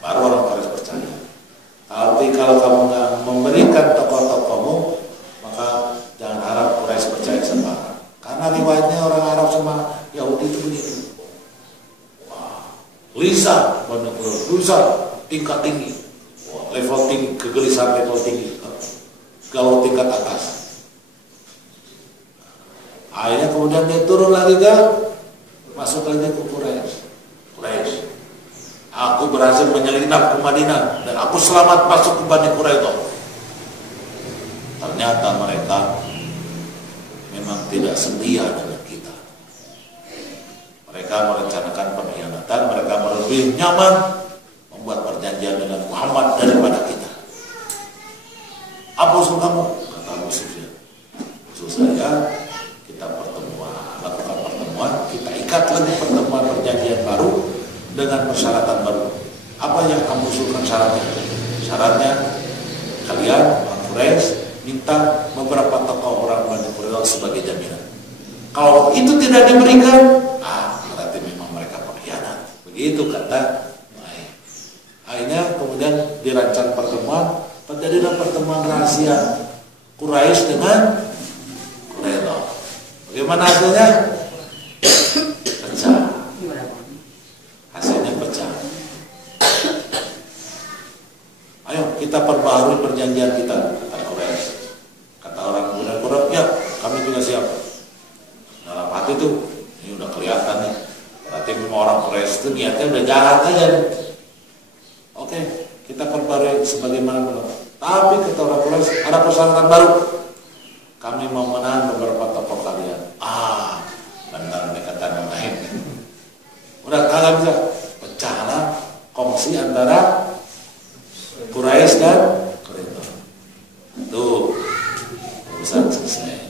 baru orang Quraisy percaya. Tapi kalau kamu nggak memberikan tokoh-tokohmu, maka jangan harap Quraisy percaya sama kamu. Karena riwayatnya orang Arab sama Yahudi itu begitu. Lisan, tingkat tinggi, level tinggi, kegelisahan level tinggi, galau tingkat atas. Akhirnya kemudian dia turun lagi masuk lagi ke Quraisy. Aku berhasil menyelinap ke Madinah dan aku selamat masuk ke Bani Quraidah. Ternyata mereka memang tidak setia dengan kita. Mereka merencanakan pengkhianatan, mereka lebih nyaman membuat perjanjian dengan Muhammad daripada kita. Apa usul kamu? Kata Abu Sufyan. Usul saya, kita lakukan pertemuan, kita ikat lagi pertemuan perjanjian baru dengan persyaratan baru. Apa yang kamu usulkan syaratnya? Syaratnya kalian orang Quraisy minta beberapa tokoh orang Bani Quraidah sebagai jaminan. Kalau itu tidak diberikan, berarti memang mereka pengkhianat. Begitu kata. Akhirnya kemudian dirancang pertemuan, terjadilah pertemuan rahasia Quraisy dengan Quraidah. Bagaimana hasilnya? Pecah. Hasilnya pecah. Ayo kita perbaharui perjanjian kita, kata Quraisy. Kata orang Quraisy, ya kami juga siap. Dalam hati tuh, ini udah kelihatan nih. Berarti memang orang Quraisy itu niatnya udah jahat aja nih. Oke, kita perbarui sebagaimana benar. Tapi kata orang Quraisy ada persyaratan baru. Kami mau menahan beberapa tokoh kalian. Benar nih kata yang lain. Udah kagak bisa. Pecahlah kongsi antara Quraisy dan Quraidah. Tuh urusan selesai.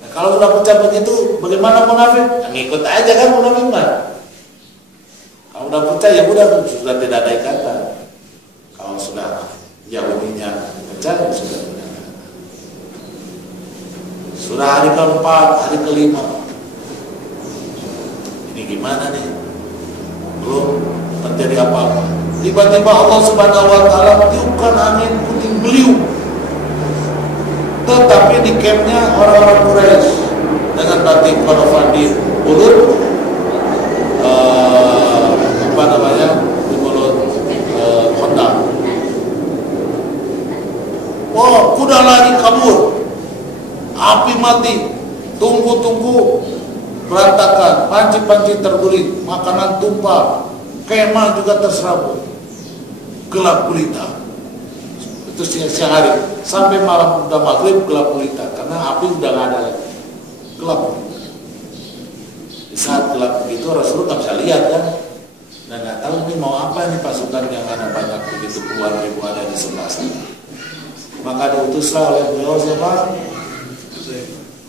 Nah kalau udah pecah begitu, bagaimana munafik? Ngikut aja kan munafik mah. Kalau udah pecah ya udah, sudah tidak ada ikatan. Kalau sudah Yahudinya pecah ya sudah tidak ada. Sudah hari keempat, hari kelima. Ini gimana nih? Belum terjadi apa-apa. Tiba-tiba Allah Subhanahu wa taala tiupkan angin puting beliung. Tetapi di campnya orang-orang Quraisy dengan batik Qadafandi mulut di mulut Khandaq. Kuda lari kabur, api mati, tungku-tungku berantakan, panci-panci terguling, makanan tumpah, kemah juga terserabut, gelap gulita. Itu siang hari sampai malam udah maghrib gelap gulita karena api udah nggak ada lagi, gelap. Di saat gelap begitu Rasulullah nggak bisa lihat kan, dan nggak tahu ini mau apa nih pasukan yang ada banyak begitu puluhan ribu ada di sebelah sana. Maka diutuslah oleh beliau siapa?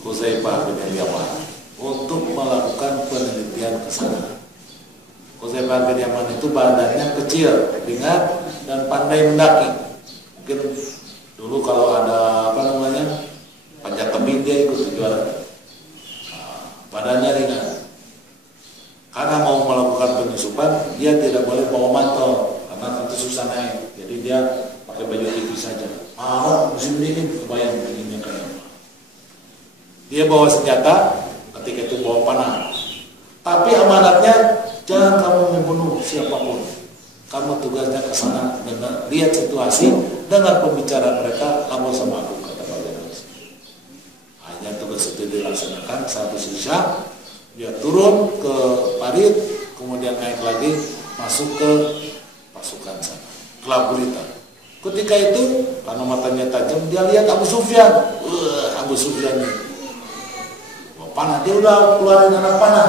Hudzaifah bin Yaman untuk melakukan penelitian ke sana. Hudzaifah bin Yaman itu badannya kecil, ringan, dan pandai mendaki. Mungkin dulu kalau ada panjat tebing dia ikut juara. Badannya ringan. Karena mau melakukan penyusupan, dia tidak boleh bawa mantel karena tentu susah naik. Jadi dia pakai baju tipis saja. Musim dingin, kebayang dinginnya kan. Dia bawa senjata, ketika itu bawa panah. Tapi amanatnya jangan kamu membunuh siapapun. Kamu tugasnya ke sana dengan lihat situasi, dengan pembicaraan mereka, kamu sama aku, kata bagian. Hanya tugas itu dilaksanakan satu sisa. Dia turun ke parit, kemudian naik lagi masuk ke pasukan sana, kelab gulita. Ketika itu karena matanya tajam, dia lihat Abu Sufyan. Abu Sufyan ini panah, dia udah keluarin anak panah,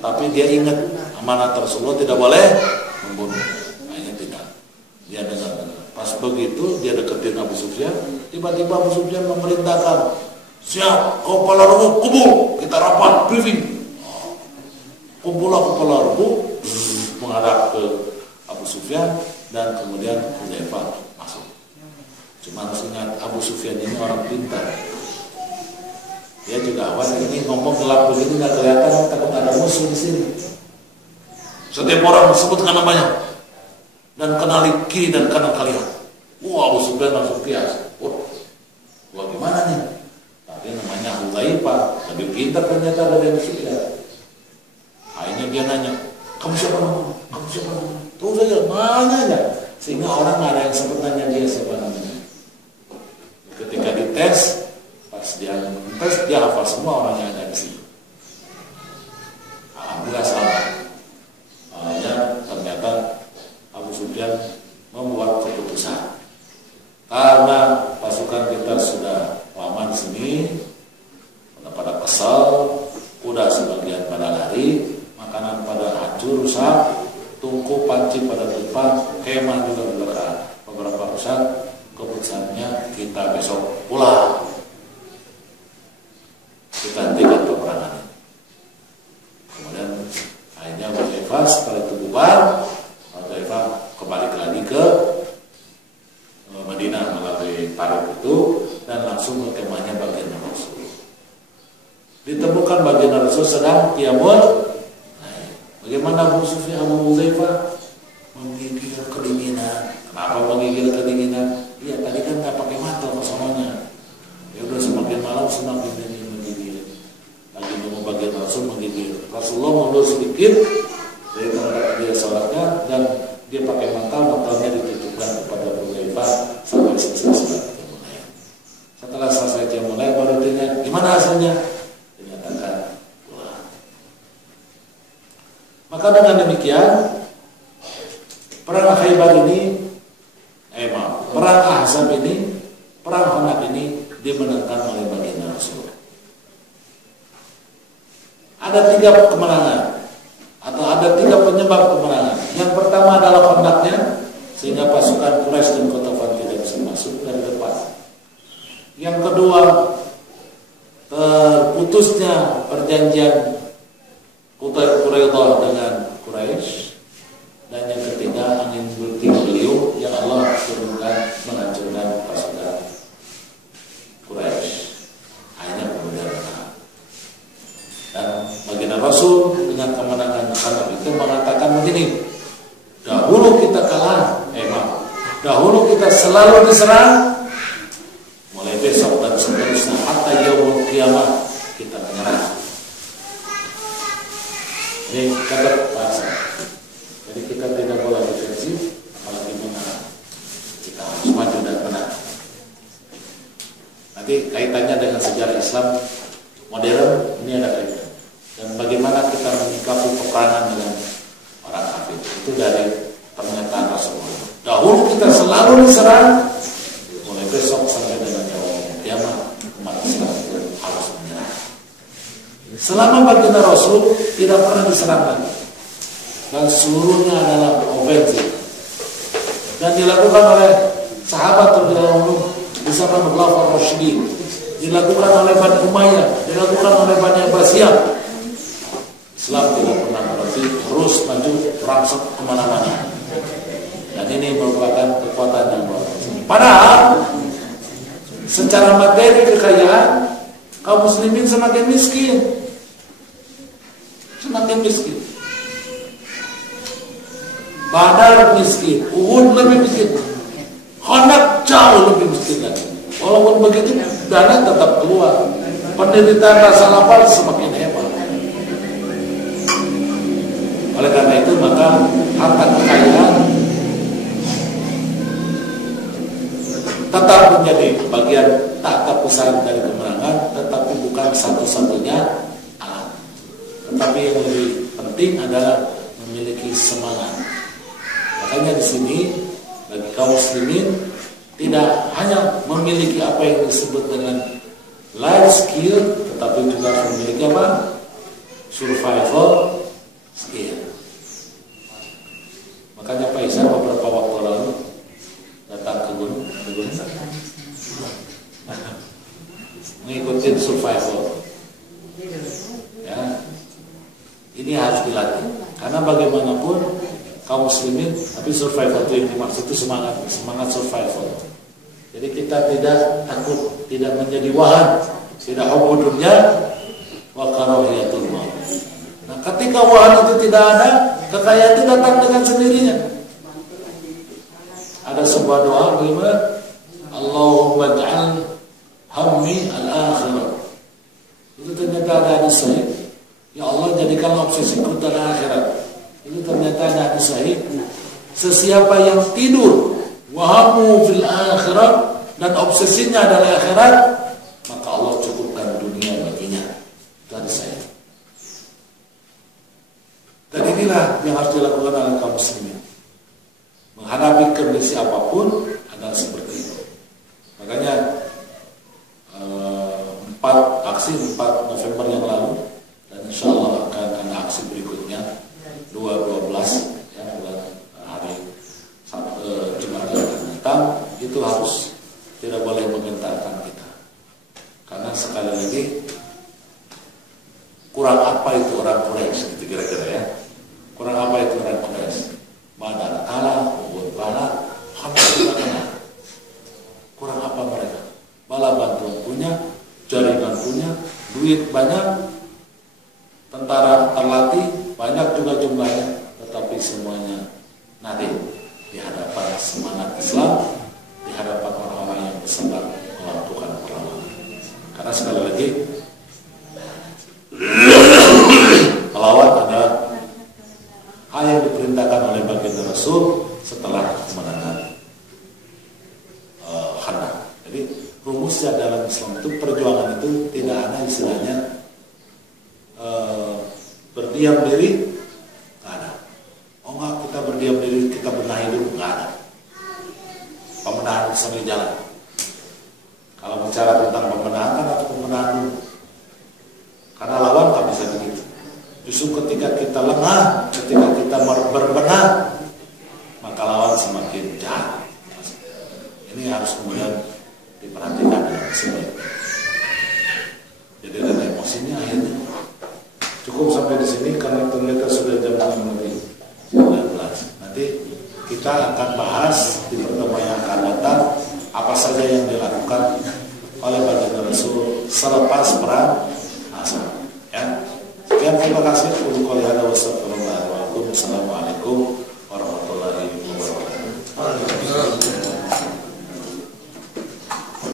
tapi dia ingat amanat Rasulullah tidak boleh membunuh. Hanya tidak. Dia dengar. Pas begitu dia deketin Abu Sufyan, tiba-tiba Abu Sufyan memerintahkan, siap, kepala rubuh, kumpul, kita rapat, briefing. Kumpullah kepala rubuh, menghadap ke Abu Sufyan, dan kemudian Hudzaifah masuk. Cuma harus ingat, Abu Sufyan ini orang pintar. Dia juga awas, ini ngomong gelap begini nggak kelihatan, takut ada musuh di sini. Setiap orang sebutkan namanya dan kenali kiri dan kanan kalian. Abu Sufyan langsung kias. Wah gimana nih? Tapi namanya Hudzaifah, lebih pintar ternyata dari Abu Sufyan. Akhirnya dia nanya, kamu siapa nama? Kamu siapa nama? Terus saja nanya aja, sehingga orang nggak ada yang sempat nanya dia siapa namanya. Ketika dites, pas dia tes, dia hafal semua orang yang ada di sini. Alhamdulillah salah. Ternyata Abu Sufyan membuat keputusan. Karena pasukan kita sudah lama di sini, pada kesal, kuda sebagian pada lari, makanan pada hancur, rusak, tungku panci pada depan, kemah juga beberapa rusak. Keputusannya kita besok pulang. Kita hentikan peperangan. Kemudian akhirnya Hudzaifah setelah itu bubar, Hudzaifah kembali lagi ke Madinah melalui parit itu dan langsung ke kemahnya baginda Rasul. Ditemukan baginda Rasul sedang qiyamul. Bagaimana Abu Sufyan, Abu Hudzaifah menggigil kedinginan. Kenapa menggigil kedinginan? Iya tadi kan nggak pakai mantel kesononya. Ya udah semakin malam semakin dingin menggigil. Lagi mau bagian Rasul menggigil. Rasulullah mundur sedikit dari tempat dia sholatnya dan dia pakai mantelnya ditutupkan kepada Hudzaifah sampai selesai sholat mulai. Setelah selesai mulai baru ditanya gimana hasilnya? Dinyatakan pulang. Maka dengan demikian perang Khaybar ini, perang Ahzab ini, perang Khandaq ini dimenangkan oleh baginda Rasul. Ada 3 kemenangan atau ada 3 penyebab kemenangan. Yang pertama adalah Khandaqnya, sehingga pasukan Quraisy dan Ghatafan tidak bisa masuk dari depan. Yang kedua, terputusnya perjanjian Quraidah dengan Quraisy. Dan yang ketiga, angin beliung yang Allah turunkan menghancurkan pasukan Quraisy. Akhirnya kemudian menang. Dan baginda Rasul dengan kemenangan Khandaq itu mengatakan begini, dahulu kita kalah, dahulu kita selalu diserang, mulai besok dan seterusnya hatta yaumul qiyamah kita menyerah. Ini kata bahasa. Jadi kita tidak boleh defensif, apalagi menang. Kita harus maju dan menang. Nanti kaitannya dengan sejarah Islam modern ini ada kaitan. Dan bagaimana kita menyikapi peperangan dengan orang kafir itu dari pernyataan Rasulullah. Dahulu kita selalu diserang, mulai besok sampai dengan yaumul qiyamah umat Islam itu harus menyerah. Selama baginda Rasul tidak pernah diserang lagi. Dan seluruhnya adalah ofensif dan dilakukan oleh sahabat radhiyallahu di zaman Khulafaur Rasyidin, dilakukan oleh Bani Umayyah, dilakukan oleh Bani Abbasiyah. Islam tidak pernah berhenti, terus maju merangsek kemana-mana. Dan ini merupakan kekuatan yang luar biasa. Padahal secara materi kekayaan kaum muslimin semakin miskin, semakin miskin. Badar miskin, Uhud lebih miskin, Khandaq jauh lebih miskin lagi. Walaupun begitu dana tetap keluar. Penderitaan rasa lapar semakin hebat. Oleh karena itu maka harta kekayaan tetap menjadi bagian tak terpisah dari kemenangan, tetapi bukan satu-satunya alat. Tetapi yang lebih penting adalah memiliki semangat. Makanya di sini bagi kaum muslimin tidak hanya memiliki apa yang disebut dengan life skill, tetapi juga memiliki apa? Survival skill. Makanya Pak Isa beberapa waktu lalu datang ke gunung, mengikuti survival. Ya, ini harus dilatih. Karena bagaimanapun kaum muslimin, tapi survival itu yang dimaksud itu semangat survival. Jadi kita tidak takut, tidak menjadi wahan, tidak hubbu dunya wa karahiyatul maut. Nah, ketika wahan itu tidak ada, kekayaan itu datang dengan sendirinya. Ada sebuah doa bagaimana? Allahumma ja'al hammi al-akhirah. Itu ternyata ada hadis sahih. Ya Allah, jadikanlah obsesiku dalam akhirat. Itu ternyata ada hadis sahih. Sesiapa yang tidur wahamu fil akhirat dan obsesinya adalah akhirat, maka Allah cukupkan dunia baginya. Itu hadis sahih. Dan inilah yang harus dilakukan oleh kaum muslimin. Menghadapi kondisi apapun adalah seperti itu. Makanya 4 November yang lalu, dan insya Allah akan ada aksi berikutnya 2/12 ya, bulan hari Jumat yang akan datang. Itu harus tidak boleh menggentarkan kita, karena sekali lagi kurang apa itu orang Quraisy, gitu kira-kira ya. Kurang apa itu orang Quraisy? Badar kalah, Uhud kalah, Khandaq juga kalah. Kurang apa mereka? Bala bantuan punya, jaringan punya, duit banyak, tentara terlatih banyak juga jumlahnya, tetapi semuanya nanti di hadapan semangat Islam, di hadapan orang-orang yang bersabar melakukan perlawanan. Karena sekali lagi melawan adalah hal yang diperintahkan oleh baginda Rasul setelah kemenangan Khandaq. Jadi rumusnya dalam Islam itu, perjuangan itu tidak ada istilahnya berdiam diri, nggak ada. Oh enggak, kita berdiam diri, kita benahi dulu, nggak ada. Pemenahan sambil jalan. Kalau bicara tentang pemenahan kan atau pemenahan dulu. Karena lawan nggak bisa begitu. Justru ketika kita lengah, ketika kita berbenah, maka lawan semakin jahat. Ini harus kemudian diperhatikan dengan sebaik. Jadi ada emosinya akhirnya. Cukup sampai di sini karena ternyata sudah jam 6:19. Nanti kita akan bahas di pertemuan yang akan datang apa saja yang dilakukan oleh baginda Rasul selepas perang Ahzab. Ya. Sekian, terima kasih. Assalamualaikum